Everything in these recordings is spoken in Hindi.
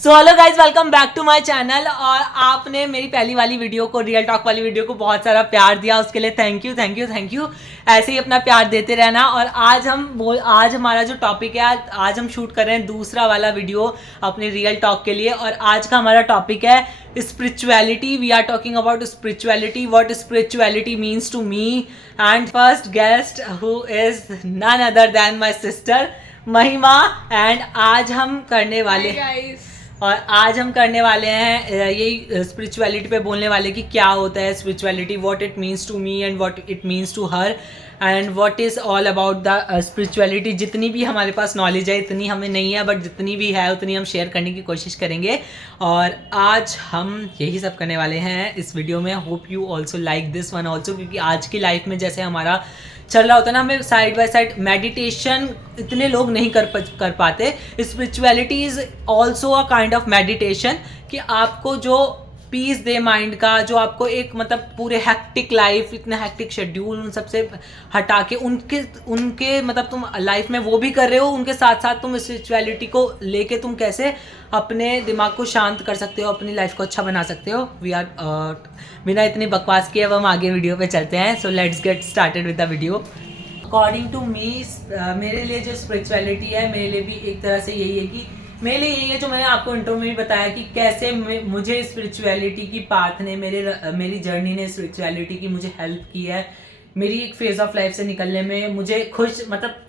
So hello guys, welcome back to my channel. और आपने मेरी पहली वाली वीडियो को, रियल टॉक वाली वीडियो को बहुत सारा प्यार दिया, उसके लिए thank you thank you thank you. ऐसे ही अपना प्यार देते रहना। और आज हमारा जो टॉपिक है, आज हम शूट कर रहे हैं दूसरा वाला वीडियो अपने रियल टॉक के लिए। और आज का हमारा टॉपिक है spirituality. We are talking about spirituality, what spirituality means to me. And first guest who is none other than my sister Mahima. एंड आज हम करने वाले हैं यही स्पिरिचुअलिटी पे बोलने वाले कि क्या होता है spirituality, what it means to me and what it means to her, and what is all about the spirituality. जितनी भी हमारे पास नॉलेज है, इतनी हमें नहीं है, बट जितनी भी है उतनी हम शेयर करने की कोशिश करेंगे। और आज हम यही सब करने वाले हैं इस वीडियो में। Hope you also like this one also, क्योंकि आज की लाइफ में जैसे हमारा चल रहा होता है ना, हमें साइड बाय साइड मेडिटेशन इतने लोग नहीं कर पाते। Spirituality is also a kind of meditation, कि आपको जो पीस दे माइंड का, जो आपको एक मतलब पूरे हैक्टिक लाइफ, इतने हैक्टिक शेड्यूल, उन सबसे हटा के उनके मतलब तुम लाइफ में वो भी कर रहे हो, उनके साथ साथ तुम स्पिरिचुअलिटी को लेके तुम कैसे अपने दिमाग को शांत कर सकते हो, अपनी लाइफ को अच्छा बना सकते हो। वी आर बिना इतनी बकवास किए अब हम आगे वीडियो पे चलते हैं। So let's get started with the video. According to me, मेरे लिए जो स्पिरिचुअलिटी है, मेरे लिए भी एक तरह से यही है कि मेरे लिए यही है जो मैंने आपको इंट्रो में भी बताया कि कैसे मुझे स्पिरिचुअलिटी की पाथ ने, मेरी जर्नी ने स्पिरिचुअलिटी की मुझे हेल्प की है। मेरी एक फेज ऑफ लाइफ से निकलने में मुझे खुश, मतलब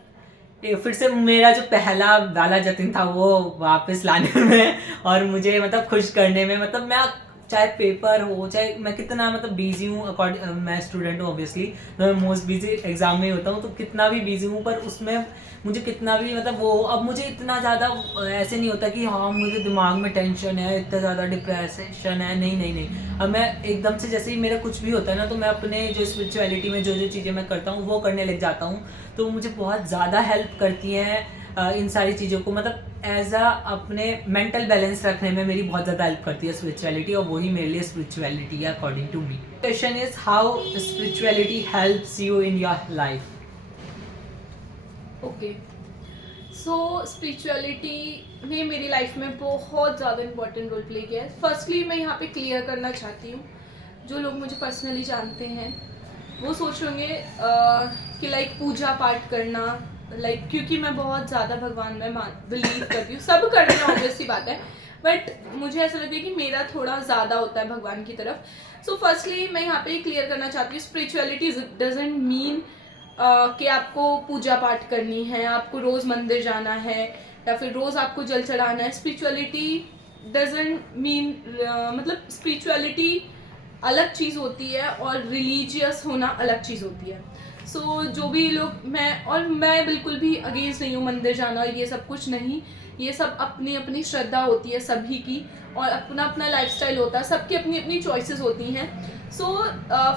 फिर से मेरा जो पहला वाला जतिन था वो वापस लाने में, और मुझे मतलब खुश करने में। मतलब मैं चाहे पेपर हो, चाहे मैं कितना मतलब बिजी हूँ, मैं स्टूडेंट हूँ ऑब्वियसली, तो मैं मोस्ट बिजी एग्जाम में ही होता हूँ, तो कितना भी बिजी हूँ, पर उसमें मुझे कितना भी मतलब वो, अब मुझे इतना ज़्यादा ऐसे नहीं होता कि हाँ मुझे दिमाग में टेंशन है, इतना ज़्यादा डिप्रेशन है, नहीं नहीं नहीं। अब मैं एकदम से जैसे ही मेरा कुछ भी होता है ना, तो मैं अपने जो स्पिरिचुअलिटी में जो जो चीज़ें मैं करता हूँ वो करने लग जाता हूँ। तो मुझे बहुत ज़्यादा हेल्प करती हैं इन सारी चीज़ों को, मतलब एज अ अपने मेंटल बैलेंस रखने में मेरी बहुत ज़्यादा हेल्प करती है स्पिरिचुअलिटी, और वही मेरे लिए स्पिरिचुअलिटी है according to me. Question is how spirituality helps you in your life. Okay, so spirituality ने मेरी लाइफ में बहुत ज़्यादा इम्पोर्टेंट रोल प्ले किया है। फर्स्टली मैं यहाँ पे क्लियर करना चाहती हूँ, जो लोग मुझे पर्सनली जानते हैं वो सोच होंगे कि लाइक पूजा पाठ करना, लाइक क्योंकि मैं बहुत ज़्यादा भगवान में बिलीव करती हूँ, सब करते हैं ऑब्वियस सी बात है, बट मुझे ऐसा लगता है कि मेरा थोड़ा ज़्यादा होता है भगवान की तरफ। सो फर्स्टली मैं यहाँ पे क्लियर करना चाहती हूँ, स्पिरिचुअलिटी डजंट मीन कि आपको पूजा पाठ करनी है, आपको रोज़ मंदिर जाना है, या फिर रोज़ आपको जल चढ़ाना है। स्पिरिचुअलिटी डजंट मीन मतलब स्पिरिचुअलिटी अलग चीज़ होती है और रिलीजियस होना अलग चीज़ होती है। सो जो भी लोग, मैं बिल्कुल भी अगेंस्ट नहीं हूँ मंदिर जाना, ये सब कुछ नहीं। ये सब अपनी अपनी श्रद्धा होती है सभी की, और अपना अपना लाइफस्टाइल होता है, सबकी अपनी अपनी चॉइसेस होती हैं। सो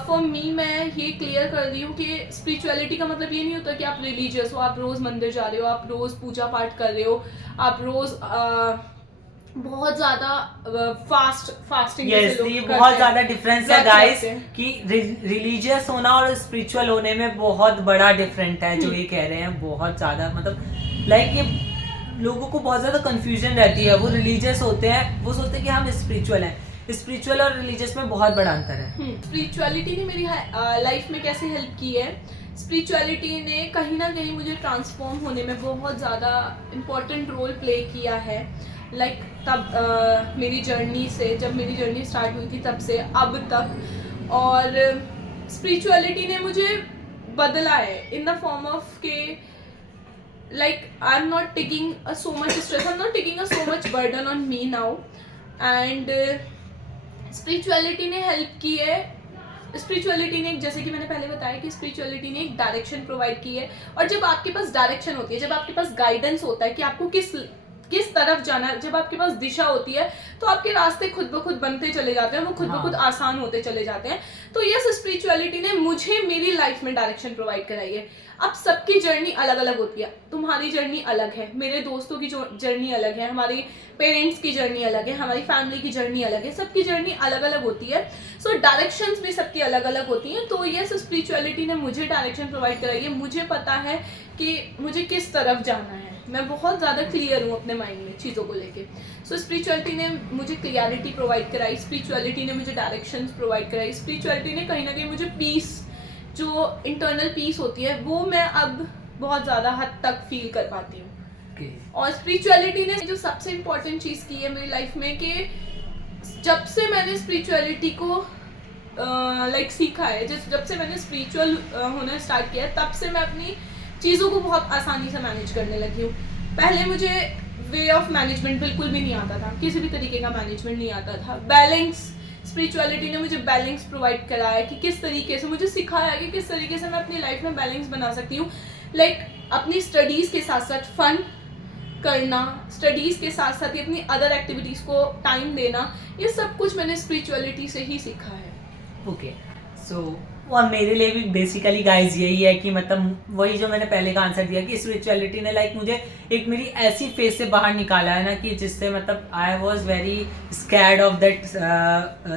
फॉर मी, मैं ये क्लियर कर रही हूँ कि स्पिरिचुअलिटी का मतलब ये नहीं होता कि आप रिलीजियस हो, आप रोज़ मंदिर जा रहे हो, आप रोज़ पूजा पाठ कर रहे हो, आप रोज़ बहुत ज़्यादा फास्टिंग बहुत ज़्यादा डिफरेंस है गाइस, कि रिलीजियस होना और स्पिरिचुअल होने में बहुत बड़ा डिफरेंट है। जो ये कह रहे हैं बहुत ज़्यादा, मतलब लाइक ये लोगों को बहुत ज़्यादा कंफ्यूजन रहती है। वो रिलीजियस होते हैं, वो सोचते हैं कि हम स्पिरिचुअल हैं। स्पिरिचुअल और रिलीजियस में बहुत बड़ा अंतर है। स्पिरिचुअलिटी ने मेरी लाइफ में कैसे हेल्प की है, स्पिरिचुअलिटी ने कहीं ना कहीं मुझे ट्रांसफॉर्म होने में बहुत ज़्यादा इम्पोर्टेंट रोल प्ले किया है। लाइक तब मेरी जर्नी से, जब मेरी जर्नी स्टार्ट हुई थी तब से अब तक, और स्पिरिचुअलिटी ने मुझे बदला है इन द फॉर्म ऑफ के like I'm not taking so much stress, I'm not taking so much burden on me now, and spirituality ने help की है। स्पिरिचुअलिटी ने, जैसे कि मैंने पहले बताया कि स्पिरिचुअलिटी ने एक डायरेक्शन प्रोवाइड की है, और जब आपके पास डायरेक्शन होती है, जब आपके पास गाइडेंस होता है कि आपको किस तरफ जाना है, जब आपके पास दिशा होती है, तो आपके रास्ते खुद ब खुद बनते चले जाते हैं, वो खुद ब खुद आसान होते चले जाते हैं। तो यस, स्पिरिचुअलिटी ने मुझे मेरी लाइफ में डायरेक्शन प्रोवाइड कराई है। अब सबकी जर्नी अलग अलग होती है, तुम्हारी जर्नी अलग है, मेरे दोस्तों की जर्नी अलग है, हमारी पेरेंट्स की जर्नी अलग है, हमारी फैमिली की जर्नी अलग है, सबकी जर्नी अलग अलग होती है। सो डायरेक्शंस भी सबकी अलग अलग होती हैं। तो यस, स्पिरिचुअलिटी ने मुझे डायरेक्शन प्रोवाइड कराई है। मुझे पता है कि मुझे किस तरफ जाना है, मैं बहुत ज़्यादा क्लियर हूँ अपने माइंड में चीज़ों को लेके। सो स्पिरिचुअलिटी ने मुझे क्लियरिटी प्रोवाइड कराई, स्पिरिचुअलिटी ने मुझे डायरेक्शंस प्रोवाइड कराई, स्पिरिचुअलिटी ने कहीं ना कहीं मुझे पीस, जो इंटरनल पीस होती है, वो मैं अब बहुत ज़्यादा हद तक फील कर पाती हूँ। और स्पिरिचुअलिटी ने जो सबसे इम्पोर्टेंट चीज़ की है मेरी लाइफ में, कि जब से मैंने स्पिरिचुअलिटी को सीखा है, जब से मैंने स्पिरिचुअल होना स्टार्ट किया, तब से मैं अपनी चीज़ों को बहुत आसानी से मैनेज करने लगी हूँ। पहले मुझे वे ऑफ मैनेजमेंट बिल्कुल भी नहीं आता था, किसी भी तरीके का मैनेजमेंट नहीं आता था। बैलेंस, स्पिरिचुअलिटी ने मुझे बैलेंस प्रोवाइड कराया कि किस तरीके से, मुझे सिखाया कि किस तरीके से मैं अपनी लाइफ में बैलेंस बना सकती हूँ। अपनी स्टडीज़ के साथ साथ फन करना, स्टडीज़ के साथ साथ ही अपनी अदर एक्टिविटीज़ को टाइम देना, ये सब कुछ मैंने स्पिरिचुअलिटी से ही सीखा है। ओके, सो और मेरे लिए भी बेसिकली गाइज यही है कि मतलब वही जो मैंने पहले का आंसर दिया कि स्पिरिचुअलिटी ने मुझे एक मेरी ऐसी फेज से बाहर निकाला है ना, कि जिससे मतलब I was very scared of that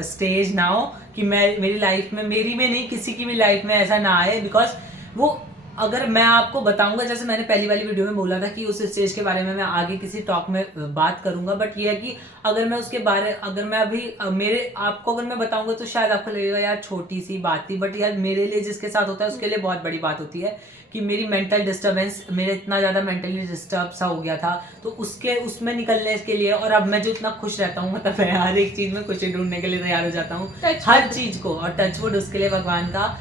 stage now, कि मेरी लाइफ में, मेरी में नहीं, किसी की भी लाइफ में ऐसा ना आए। बिकॉज वो, अगर मैं आपको बताऊंगा, जैसे मैंने पहली वाली वीडियो में बोला था कि उस स्टेज के बारे में मैं आगे किसी टॉक में बात करूंगा, बट ये है कि अगर मैं उसके बारे, अगर मैं अभी आपको अगर मैं बताऊंगा तो शायद आपको लगेगा यार छोटी सी बात थी, बट यार मेरे लिए जिसके साथ होता है उसके लिए बहुत बड़ी बात होती है। कि मेरी मेंटल डिस्टर्बेंस, मेरा इतना ज़्यादा मेंटली डिस्टर्ब सा हो गया था, तो उसमें निकलने के लिए, और अब मैं जो इतना खुश रहता हूँ, मतलब मैं हर एक चीज़ में खुशी ढूंढने के लिए तैयार हो जाता हूँ, हर चीज़ को, और टचवुड उसके लिए भगवान का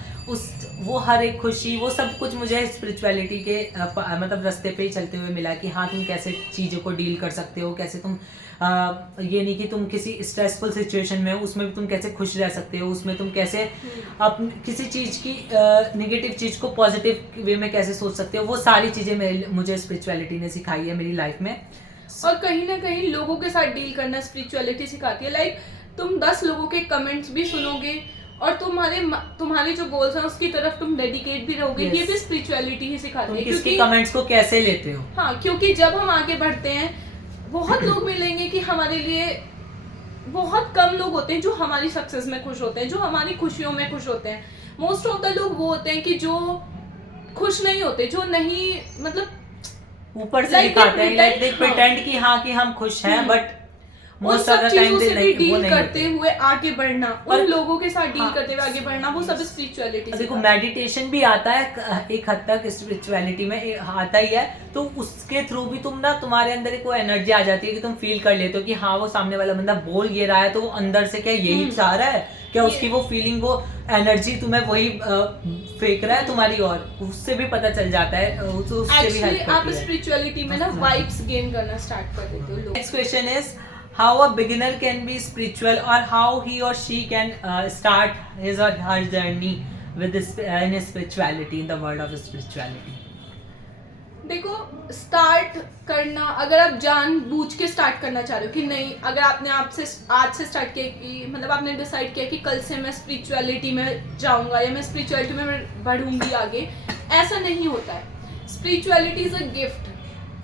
वो हर एक खुशी, वो सब कुछ मुझे स्पिरिचुअलिटी के मतलब रास्ते पे ही चलते हुए मिला। कि हाँ, तुम कैसे चीज़ों को डील कर सकते हो, कैसे तुम ये नहीं कि तुम किसी स्ट्रेसफुल सिचुएशन में हो, उसमें भी तुम कैसे खुश रह सकते हो, उसमें तुम कैसे किसी चीज़ की नेगेटिव चीज़ को पॉजिटिव वे में कैसे सोच सकते हो, वो सारी चीज़ें मुझे स्पिरिचुअलिटी ने सिखाई है मेरी लाइफ में। और कहीं ना कहीं लोगों के साथ डील करना स्पिरिचुअलिटी सिखाती है। तुम 10 लोगों के कमेंट्स भी सुनोगे और तुम्हारे जो गोल्स हैं उसकी तरफ तुम डेडिकेट भी रहोगे। ये भी स्पिरिचुअलिटी ही सिखाती है। किसके कमेंट्स को कैसे लेते हो। हाँ, क्योंकि जब हम आगे बढ़ते हैं, बहुत लोग मिलेंगे कि हमारे लिए, बहुत कम लोग होते हैं जो हमारी सक्सेस में खुश होते हैं, जो हमारी खुशियों में खुश होते हैं। मोस्ट ऑफ द लोग वो होते हैं कि जो खुश नहीं होते, जो नहीं, मतलब ऊपर से दिखाते हैं, लाइक प्रिटेंड कि हाँ कि हम खुश हैं, but most of the time से भी डील करते हुए आगे बढ़ना, उन लोगों के साथ डील करते हुए आगे बढ़ना, वो सब स्पिरिचुअलिटी। देखो, मेडिटेशन भी आता है एक हद तक, स्पिरिचुअलिटी में आता ही है, तो उसके थ्रू भी तुम्हारे अंदर एक वो एनर्जी आ जाती है कि तुम फील कर लेते हो कि हाँ, वो सामने वाला बंदा बोल ये रहा है, तो वो अंदर से क्या यही चाह रहा है, क्या उसकी वो फीलिंग, वो एनर्जी तुम्हें वही फेंक रहा है तुम्हारी, और उससे भी पता चल जाता है, उससे भी हेल्प करती है। आप स्पिरिचुअलिटी में ना वाइब्स गेन करना स्टार्ट कर देते हो। Next question is how a beginner can be spiritual, or how he or she can start his or her journey with in spirituality, in the world of spirituality. देखो, स्टार्ट करना, अगर आप जानबूझ के स्टार्ट करना चाह रहे हो कि नहीं, अगर आपने आपसे आज से स्टार्ट किया कि मतलब आपने डिसाइड किया कि कल से मैं स्पिरिचुअलिटी में जाऊंगा या मैं स्पिरिचुअलिटी में बढ़ूंगी आगे, ऐसा नहीं होता है। Spirituality is a gift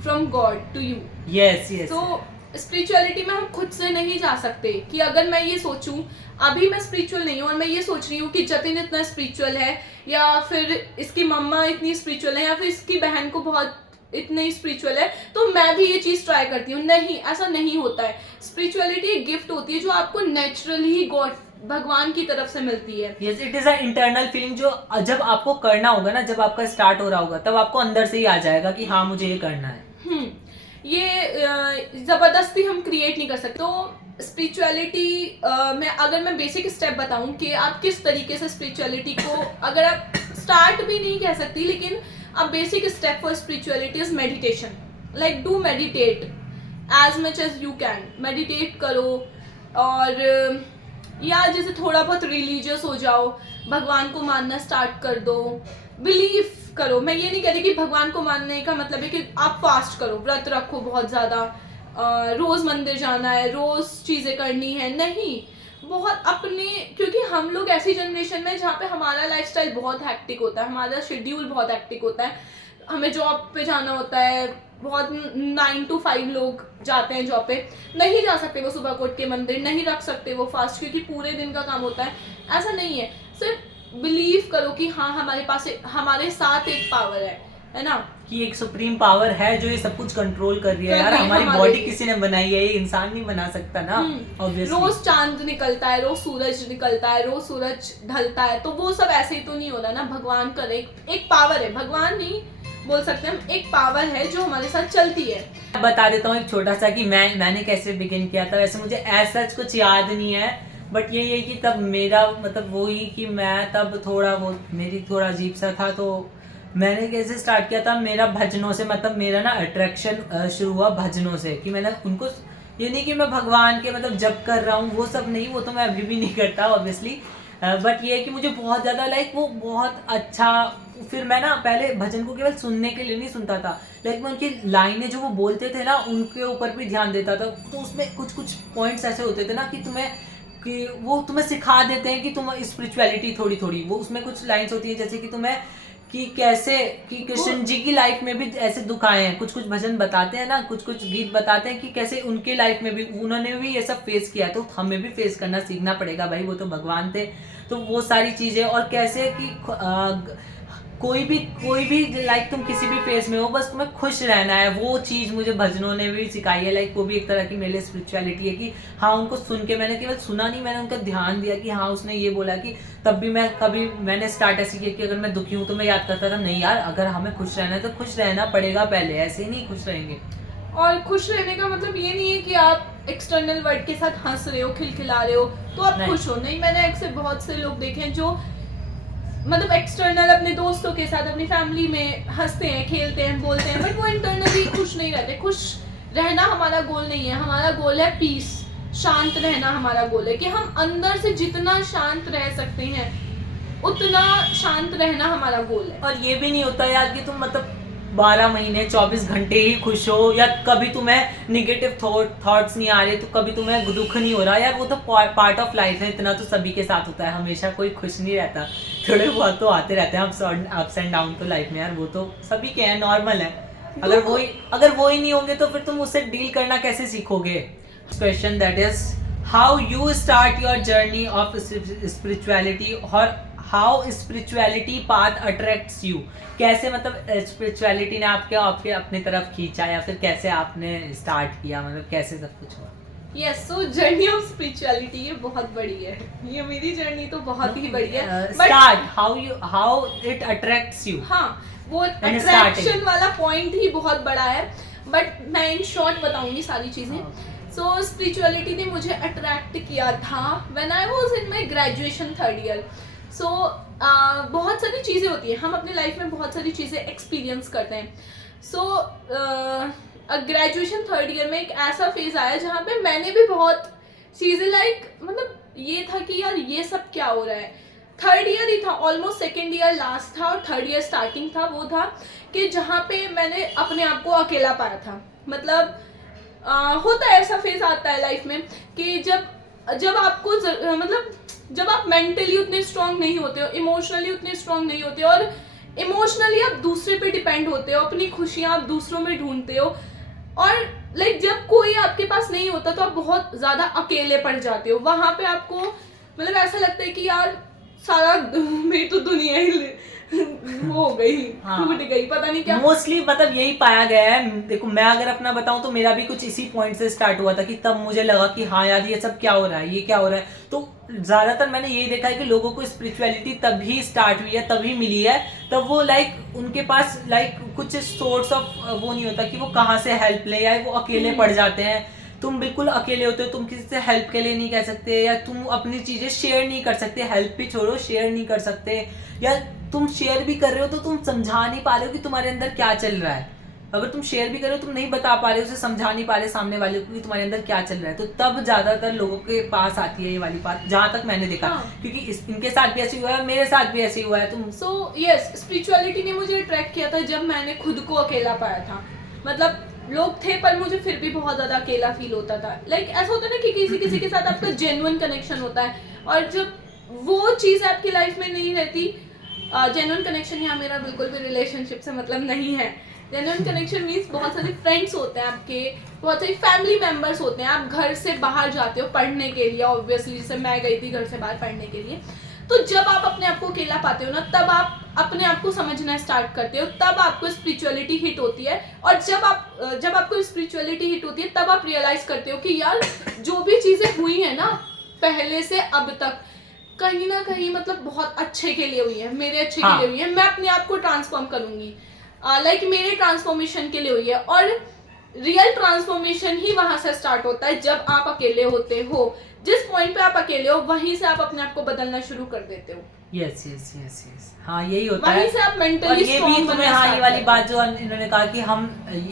from God to you. Yes yes. तो स्पिरिचुअलिटी में हम खुद से नहीं जा सकते कि अगर मैं ये सोचूं, अभी मैं स्पिरिचुअल नहीं हूँ और मैं ये सोच रही हूँ कि जतिन इतना स्पिरिचुअल है, या फिर इसकी मम्मा इतनी स्पिरिचुअल है, या फिर इसकी बहन को बहुत इतनी स्पिरिचुअल है, तो मैं भी ये चीज़ ट्राई करती हूँ। नहीं, ऐसा नहीं होता है। स्पिरिचुअलिटी एक गिफ्ट होती है जो आपको नेचुरली ही गॉड, भगवान की तरफ से मिलती है। Yes, it is a internal feeling, जो जब आपको करना होगा ना, जब आपका स्टार्ट हो रहा होगा, तब आपको अंदर से ही आ जाएगा कि हाँ, मुझे ये करना है। ये जबरदस्ती हम क्रिएट नहीं कर सकते। तो स्पिरिचुअलिटी में अगर मैं बेसिक स्टेप बताऊं कि आप किस तरीके से स्पिरिचुअलिटी को, अगर आप स्टार्ट भी नहीं कह सकती, लेकिन अब basic step for spirituality is meditation. Like do meditate as much as you can, meditate करो, और या जैसे थोड़ा बहुत रिलीजियस हो जाओ, भगवान को मानना स्टार्ट कर दो, बिलीव करो। मैं ये नहीं कह रही कि भगवान को मानने का मतलब है कि आप फास्ट करो, व्रत रखो बहुत ज़्यादा, रोज़ मंदिर जाना है, रोज़ चीज़ें करनी है, नहीं, बहुत अपने, क्योंकि हम लोग ऐसी जनरेशन में जहाँ पे हमारा लाइफस्टाइल बहुत हैक्टिक होता है, हमारा शेड्यूल बहुत हैक्टिक होता है, हमें जॉब पे जाना होता है, बहुत 9 to 5 लोग जाते हैं जॉब पे, नहीं जा सकते वो सुबह को उठ के मंदिर, नहीं रख सकते वो फास्ट क्योंकि पूरे दिन का काम होता है। ऐसा नहीं है, सिर्फ बिलीव करो कि हाँ हमारे पास हमारे साथ एक पावर है ना, कि एक सुप्रीम पावर है जो ये सब कुछ कंट्रोल कर रही है। यार हमारी हमारे बॉडी लिए। किसी ने बनाई है, ये इंसान नहीं बना सकता ना ऑब्वियसली। रोज चांद निकलता है, रोज सूरज निकलता है, रोज सूरज ढलता है, तो वो सब ऐसे ही तो नहीं हो रहा ना, भगवान करे, एक पावर है, भगवान नहीं बोल सकते हम, एक पावर है जो हमारे साथ चलती है। बता देता हूँ एक छोटा सा कि मैंने कैसे बिगिन किया था। वैसे मुझे ऐसा कुछ याद नहीं है, बट ये कि तब मेरा मतलब वही कि मैं तब थोड़ा वो मेरी थोड़ा अजीब सा था, तो मैंने कैसे स्टार्ट किया था, मेरा भजनों से मतलब मेरा ना अट्रैक्शन शुरू हुआ भजनों से, कि मैंने उनको, ये नहीं कि मैं भगवान के मतलब जप कर रहा हूँ, वो सब नहीं, वो तो मैं अभी भी नहीं करता ऑब्वियसली, बट ये है कि मुझे बहुत ज़्यादा लाइक वो बहुत अच्छा, फिर मैं ना पहले भजन को केवल सुनने के लिए नहीं सुनता था, लाइक मैं उनकी लाइनें जो वो बोलते थे ना उनके ऊपर भी ध्यान देता था। तो उसमें कुछ कुछ पॉइंट्स ऐसे होते थे ना कि वो तुम्हें सिखा देते हैं कि तुम स्पिरिचुअलिटी थोड़ी थोड़ी, वो उसमें कुछ लाइन्स होती है जैसे कि तुम्हें कि कैसे कि कृष्ण जी की लाइफ में भी ऐसे दुख आए हैं, कुछ कुछ भजन बताते हैं ना, कुछ कुछ गीत बताते हैं कि कैसे उनके लाइफ में भी उन्होंने भी ये सब फेस किया है, तो हमें भी फेस करना सीखना पड़ेगा भाई, वो तो भगवान थे। तो वो सारी चीज़ें, और कैसे कि कोई भी लाइक तुम किसी भी फेज में हो, बस तुम्हें खुश रहना है, वो चीज़ मुझे भजनों ने भी सिखाई है। लाइक वो भी एक तरह की मेरे लिए स्पिरिचुअलिटी है कि हाँ उनको सुन के मैंने केवल सुना नहीं, मैंने उनका ध्यान दिया कि हाँ उसने ये बोला कि तब भी मैंने स्टार्ट ऐसे किया कि अगर मैं दुखी हूँ तो मैं याद करता था नहीं यार, अगर हमें खुश रहना है तो खुश रहना पड़ेगा पहले, ऐसे ही नहीं खुश रहेंगे। और खुश रहने का मतलब ये नहीं है कि आप एक्सटर्नल वर्ल्ड के साथ हंस रहे हो, खिलखिला रहे हो तो आप खुश हो, नहीं। मैंने अक्सर बहुत से लोग देखे हैं जो मतलब एक्सटर्नल अपने दोस्तों के साथ, अपनी फैमिली में हंसते हैं, खेलते हैं, बोलते हैं, बट वो इंटरनली खुश नहीं रहते। खुश रहना हमारा गोल नहीं है, हमारा गोल है पीस, शांत रहना हमारा गोल है, कि हम अंदर से जितना शांत रह सकते हैं उतना शांत रहना हमारा गोल है। और ये भी नहीं होता यार कि तुम मतलब 12 महीने 24 घंटे ही खुश हो, या कभी तुम्हें निगेटिव थॉट्स नहीं आ रहे, तो कभी तुम्हें दुख नहीं हो रहा यार, वो तो पार्ट ऑफ लाइफ है, इतना तो सभी के साथ होता है, हमेशा कोई खुश नहीं रहता, थोड़े बहुत तो आते रहते हैं अप्स एंड डाउन तो लाइफ में यार, वो तो सभी के हैं, नॉर्मल है। अगर वो ही नहीं होंगे तो फिर तुम उससे डील करना कैसे सीखोगे। Question that is how you start your journey of spirituality, और how spirituality path attracts you, कैसे मतलब स्पिरिचुअलिटी ने आपके अपने तरफ खींचा, या फिर कैसे आपने स्टार्ट किया, मतलब कैसे सब कुछ हुआ। Yes, so journey of spirituality ये बहुत बड़ी है, ये मेरी जर्नी तो बहुत ही बड़ी है। Start how it attracts you. हाँ, वो अट्रैक्शन वाला पॉइंट ही बहुत बड़ा है, बट मैं इन शॉर्ट बताऊंगी सारी चीजें। सो स्पिरिचुअलिटी ने मुझे अट्रैक्ट किया था when I was in my graduation 3rd year. So बहुत सारी चीज़ें होती हैं, हम अपनी लाइफ में बहुत सारी चीज़ें एक्सपीरियंस करते हैं। सो ग्रेजुएशन 3rd ईयर में एक ऐसा फेज आया जहाँ पे मैंने भी बहुत चीज़ें लाइक मतलब ये था कि यार ये सब क्या हो रहा है। 3rd ईयर ही था, ऑलमोस्ट 2nd ईयर लास्ट था और 3rd ईयर स्टार्टिंग था। वो था कि जहाँ पे मैंने अपने आप को अकेला पाया था। मतलब होता है, ऐसा फेज आता है लाइफ में कि जब आपको मतलब जब आप मेंटली उतने स्ट्रांग नहीं होते हो, इमोशनली उतने स्ट्रांग नहीं होते हो, और इमोशनली आप दूसरे पे डिपेंड होते हो, अपनी खुशियाँ आप दूसरों में ढूंढते हो, और लाइक जब कोई आपके पास नहीं होता तो आप बहुत ज़्यादा अकेले पड़ जाते हो। वहाँ पे आपको मतलब ऐसा लगता है कि यार सारा मेरी तो दुनिया ही हो गई, टूट गई, पता नहीं क्या। मोस्टली मतलब यही पाया गया है। देखो मैं अगर अपना बताऊं तो मेरा भी कुछ इसी पॉइंट से स्टार्ट हुआ था कि तब मुझे लगा कि हाँ यार ये सब क्या हो रहा है, ये क्या हो रहा है। तो ज्यादातर मैंने यही देखा है कि लोगों को स्पिरिचुअलिटी तभी स्टार्ट हुई है, तभी मिली है, तब वो लाइक उनके पास लाइक कुछ सोर्स ऑफ वो नहीं होता कि वो कहाँ से हेल्प ले, या वो अकेले पड़ जाते हैं। तुम बिल्कुल अकेले होते हो, तुम किसी से हेल्प के लिए नहीं कह सकते, या तुम अपनी चीजें शेयर नहीं कर सकते, हेल्प भी छोड़ो शेयर नहीं कर सकते, या तुम शेयर भी कर रहे हो तो तुम समझा नहीं पा रहे हो कि तुम्हारे अंदर क्या चल रहा है। अगर तुम शेयर भी कर रहे हो, तुम नहीं बता पा रहे हो, उसे समझा नहीं पा रहे सामने वाले को कि तुम्हारे अंदर क्या चल रहा है, तो तब ज्यादातर लोगों के पास आती है ये वाली बात, जहां तक मैंने देखा। क्योंकि इनके साथ भी ऐसे हुआ है, मेरे साथ भी ऐसे हुआ है। तुम सो यस, स्पिरिचुअलिटी ने मुझे अट्रैक्ट किया था जब मैंने खुद को अकेला पाया था। मतलब लोग थे पर मुझे फिर भी बहुत ज़्यादा अकेला फील होता था। लाइक ऐसा होता है ना कि किसी किसी के साथ आपका जेन्युइन कनेक्शन होता है, और जब वो चीज़ आपकी लाइफ में नहीं रहती, जेन्युइन कनेक्शन यहाँ मेरा बिल्कुल भी रिलेशनशिप से मतलब नहीं है। जेन्युइन कनेक्शन मीन्स बहुत सारे फ्रेंड्स होते हैं आपके, बहुत सारी फैमिली मेम्बर्स होते हैं, आप घर से बाहर जाते हो पढ़ने के लिए, ऑब्वियसली जैसे मैं गई थी घर से बाहर पढ़ने के लिए, तो जब आप अपने आप को अकेला पाते हो ना, तब आप अपने आप को समझना स्टार्ट करते हो, तब आपको स्पिरिचुअलिटी हिट होती है। और जब आपको स्पिरिचुअलिटी हिट होती है, तब आप रियलाइज करते हो कि यार जो भी चीज़ें हुई है ना पहले से अब तक, कहीं ना कहीं मतलब बहुत अच्छे के लिए हुई है, मेरे अच्छे के लिए हुई है। मैं अपने आप को ट्रांसफॉर्म करूंगी, लाइक मेरे ट्रांसफॉर्मेशन के लिए हुई है। और रियल ट्रांसफॉर्मेशन ही वहां से स्टार्ट होता है जब आप अकेले होते हो। जिस पॉइंट पे आप अकेले हो वहीं से आप अपने आप को बदलना शुरू कर देते हो। यस यस यस यस, हाँ यही होता है। वहीं से आप और मेंटली ये भी तुम्हें, हाँ ये वाली बात जो इन्होंने कहा कि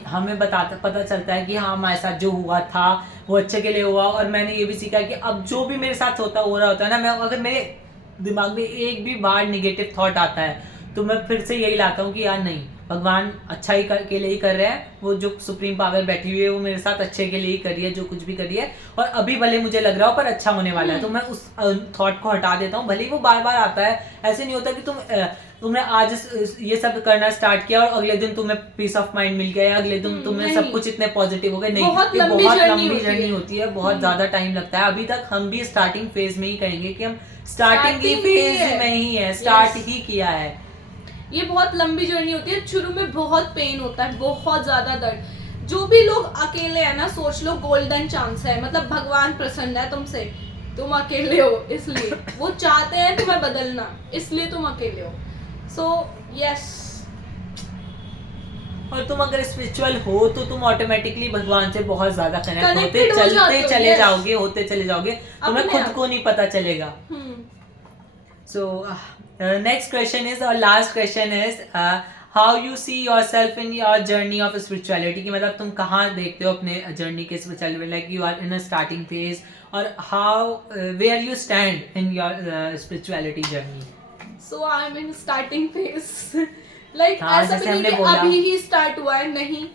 हमें पता चलता है कि हाँ हमारे साथ जो हुआ था वो अच्छे के लिए हुआ। और मैंने ये भी सीखा कि अब जो भी मेरे साथ हो रहा होता है ना, मैं अगर मेरे दिमाग में एक भी बार निगेटिव थॉट आता है तो मैं फिर से यही लाता हूँ कि यार नहीं, भगवान अच्छा ही के लिए ही कर रहे हैं, वो जो सुप्रीम पावर बैठी हुई है वो मेरे साथ अच्छे के लिए ही कर रही है, जो कुछ भी कर रही है। और अभी भले मुझे लग रहा हो पर अच्छा होने वाला है, तो मैं उस थॉट को हटा देता हूँ, भले ही वो बार बार आता है। ऐसे नहीं होता कि तुमने आज ये सब करना स्टार्ट किया और अगले दिन तुम्हें पीस ऑफ माइंड मिल गया, या अगले दिन तुम्हें सब कुछ इतने पॉजिटिव हो गए। नहीं, बहुत ये लंबी बहुत जर्नी लंबी जर्नी होती है, बहुत ज्यादा टाइम लगता है। अभी तक हम भी स्टार्टिंग फेज में ही कहेंगे कि हम स्टार्टिंग की फेज में ही है, स्टार्ट ही किया है। ये बहुत लंबी जर्नी होती है, शुरू में बहुत पेन होता है, बहुत ज्यादा दर्द। जो भी लोग अकेले हैं ना, सोच लो गोल्डन चांस है, मतलब भगवान प्रसन्न है तुमसे, तुम अकेले हो इसलिए वो चाहते हैं तुम्हें बदलना, इसलिए तुम अकेले हो। So yes. और तुम अगर स्पिरिचुअल हो तो तुम ऑटोमेटिकली भगवान से बहुत ज्यादा कनेक्ट होते Connected हो चलते जाते हो, चले yes. जाओगे, होते चले जाओगे, तुम्हें अपने खुद आप। को नहीं पता चलेगा। So next question is, or last question is, how you see yourself in your journey of spirituality, कि मतलब तुम कहाँ देखते हो अपने जर्नी के spirituality, like you are in a starting phase, और how where you stand in your spirituality journey. So I am in starting phase. Like हाँ, ऐसा भी जैसे नहीं हमने कि बोला। अभी ही स्टार्ट हुआ है, नहीं,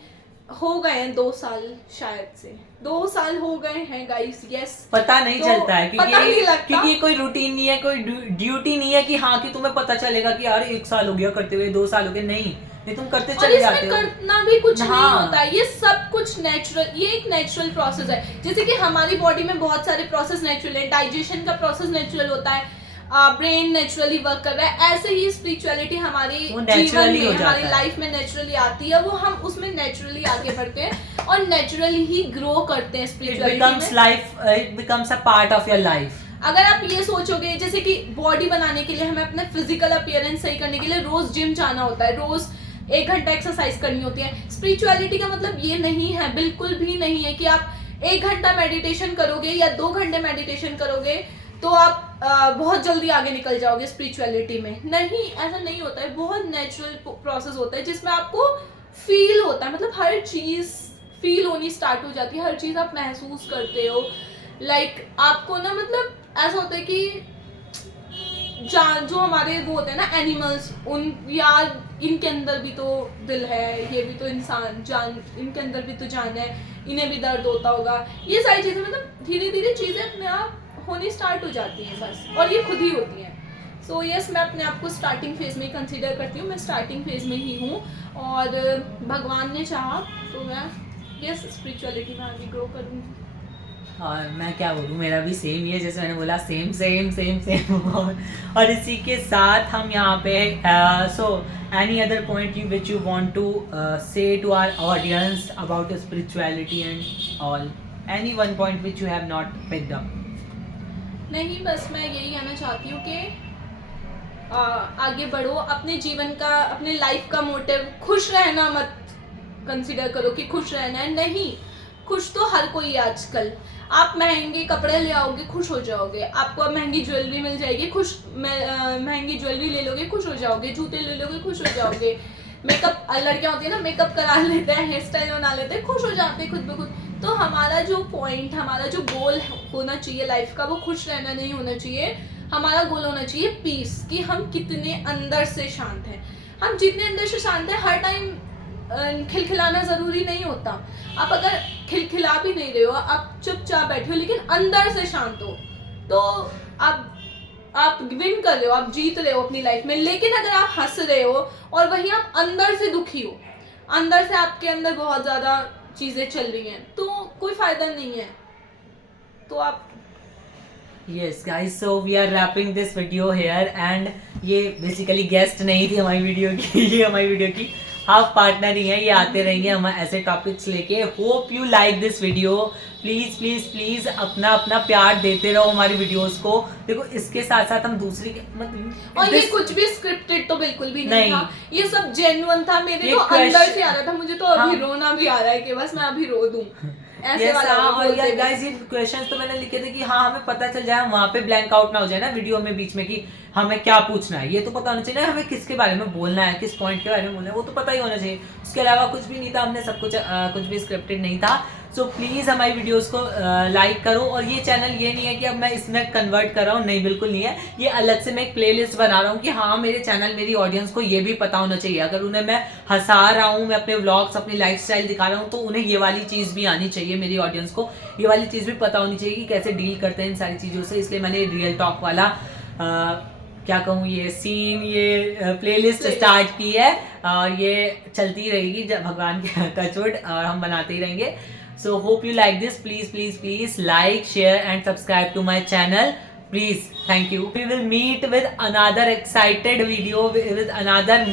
हो गए हैं 2 साल, शायद से 2 साल हो गए हैं गाइस। यस, पता नहीं तो चलता है पता नहीं लगता। क्योंकि कोई रूटीन नहीं है, कोई ड्यूटी नहीं है कि हाँ कि तुम्हें पता चलेगा कि यार 1 साल हो गया करते हुए, 2 साल हो गए, नहीं तुम करते और चले जाते इसमें हो। करना भी कुछ नहीं हाँ। होता है, ये सब कुछ नेचुरल, ये एक नेचुरल प्रोसेस है। जैसे कि हमारी बॉडी में बहुत सारे प्रोसेस नेचुरल है, डाइजेशन का प्रोसेस नेचुरल होता है, ब्रेन नेचुरली वर्क कर रहा है, ऐसे ही स्पिरिचुअलिटी हमारी जीवन में, हमारी लाइफ में नेचुरली आती है, वो हम उसमें नेचुरली आगे बढ़ते हैं और नेचुरली ही ग्रो करते हैं स्पिरिचुअलिटी में। It becomes a part of your life. अगर आप ये सोचोगे, जैसे कि बॉडी बनाने के लिए हमें अपने फिजिकल अपीयरेंस सही करने के लिए रोज जिम जाना होता है, रोज 1 घंटा एक्सरसाइज करनी होती है। स्पिरिचुअलिटी का मतलब ये नहीं है, बिल्कुल भी नहीं है कि आप 1 घंटा मेडिटेशन करोगे या 2 घंटे मेडिटेशन करोगे तो आप बहुत जल्दी आगे निकल जाओगे स्पिरिचुअलिटी में। नहीं, ऐसा नहीं होता है, बहुत नेचुरल प्रोसेस होता है जिसमें आपको फील होता है, मतलब हर चीज फील होनी स्टार्ट हो जाती है, हर चीज आप महसूस करते हो। लाइक आपको ना, मतलब ऐसा होता है कि जो हमारे वो होते हैं ना एनिमल्स, उन यार इनके अंदर भी तो दिल है, ये भी तो इंसान जान, इनके अंदर भी तो जान है, इन्हें भी दर्द होता होगा। ये सारी चीजें मतलब धीरे धीरे चीजें अपने आप होनी स्टार्ट हो जाती हैं बस, और ये खुद ही होती हैं। सो यस, मैं अपने आप को स्टार्टिंग फेज में कंसीडर करती हूँ, मैं स्टार्टिंग फेज में ही हूँ, और भगवान ने चाहा तो मैं यस स्पिरिचुअलिटी में आगे ग्रो करूँगी। और मैं क्या बोलूँ, मेरा भी सेम ही है, जैसे मैंने बोला सेम सेम सेम सेम। और इसी के साथ हम यहाँ पे so any other point which you want to say to our audience about spirituality and all, any one point which you have not picked up? नहीं, बस मैं यही कहना चाहती हूँ कि आगे बढ़ो, अपने जीवन का, अपने लाइफ का मोटिव खुश रहना मत कंसीडर करो कि खुश रहना है। नहीं, खुश तो हर कोई है आजकल। आप महंगे कपड़े ले आओगे, खुश हो जाओगे, आपको महंगी ज्वेलरी मिल जाएगी, महंगी ज्वेलरी ले लोगे, खुश हो जाओगे, जूते ले लोगे, खुश हो जाओगे, मेकअप, लड़कियां होती है ना, मेकअप करा लेते हैं, हेयर स्टाइल बना लेते हैं, खुश हो जाते हैं खुद ब खुद। तो हमारा जो पॉइंट, हमारा जो गोल होना चाहिए लाइफ का, वो खुश रहना नहीं होना चाहिए। हमारा गोल होना चाहिए पीस, कि हम कितने अंदर से शांत हैं। हम जितने अंदर से शांत हैं, हर टाइम खिलखिलाना ज़रूरी नहीं होता। आप अगर खिलखिला भी नहीं रहे हो, आप चुपचाप बैठे हो लेकिन अंदर से शांत हो, तो आप विन कर रहे हो, आप जीत रहे हो अपनी लाइफ में। लेकिन अगर आप हंस रहे हो और वहीं आप अंदर से दुखी हो, अंदर से आपके अंदर बहुत ज़्यादा चीज़ें चल रही हैं, तो कोई फ़ायदा नहीं है। तो आप yes guys, so we are wrapping this video here and ये बेसिकली गेस्ट नहीं थी हमारी वीडियो की, ये हमारी वीडियो की हाफ पार्टनर ही है। ये आते रहेंगे हम ऐसे टॉपिक्स लेके। Hope you like this video. Please please please अपना अपना प्यार देते रहो हमारी वीडियोस को। देखो इसके साथ साथ हम दूसरी मतलब और ये कुछ भी स्क्रिप्टेड तो बिल्कुल भी नहीं था, ये सब जेन्युइन था, मेरे तो अंदर से आ रहा था। मुझे तो अभी रोना भी आ रहा है कि बस मैं अभी रो दूं ऐसे वाला। और यार गाइस ये क्वेश्चंस तो मैंने लिखे थे कि हाँ हमें पता चल जाए, वहां पे ब्लैंक आउट ना हो जाए ना वीडियो में बीच में कि हमें क्या पूछना है। ये तो पता होना चाहिए ना हमें किसके बारे में बोलना है, किस पॉइंट के बारे में बोलना है, वो तो पता ही होना चाहिए। उसके अलावा कुछ भी नहीं था, हमने सब कुछ भी स्क्रिप्टेड नहीं था। सो प्लीज़ हमारी वीडियोस को लाइक करो। और ये चैनल ये नहीं है कि अब मैं इसमें कन्वर्ट कर रहा हूँ, नहीं बिल्कुल नहीं है। ये अलग से मैं एक प्लेलिस्ट बना रहा हूँ कि हाँ मेरे चैनल मेरी ऑडियंस को ये भी पता होना चाहिए। अगर उन्हें मैं हंसा रहा हूँ, मैं अपने व्लॉग्स अपनी लाइफस्टाइल दिखा रहा हूँ, तो उन्हें ये वाली चीज़ भी आनी चाहिए। मेरी ऑडियंस को ये वाली चीज़ भी पता होनी चाहिए कि कैसे डील करते हैं इन सारी चीज़ों से। इसलिए मैंने रियल टॉक वाला क्या कहूँ ये सीन, ये प्लेलिस्ट स्टार्ट की है और ये चलती रहेगी जब भगवान के टचवुड, और हम बनाते ही रहेंगे। So hope you like this. Please please please like share and subscribe to my channel please. Thank you. We will meet with another excited video, with another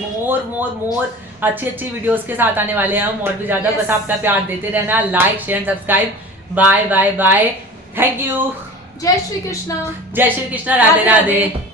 more अच्छी वीडियोस के साथ आने वाले हैं हम, और भी ज्यादा। बस आप अपना प्यार देते रहना, like share and subscribe. Bye bye bye, thank you. जय श्री कृष्णा। जय श्री कृष्णा, राधे राधे।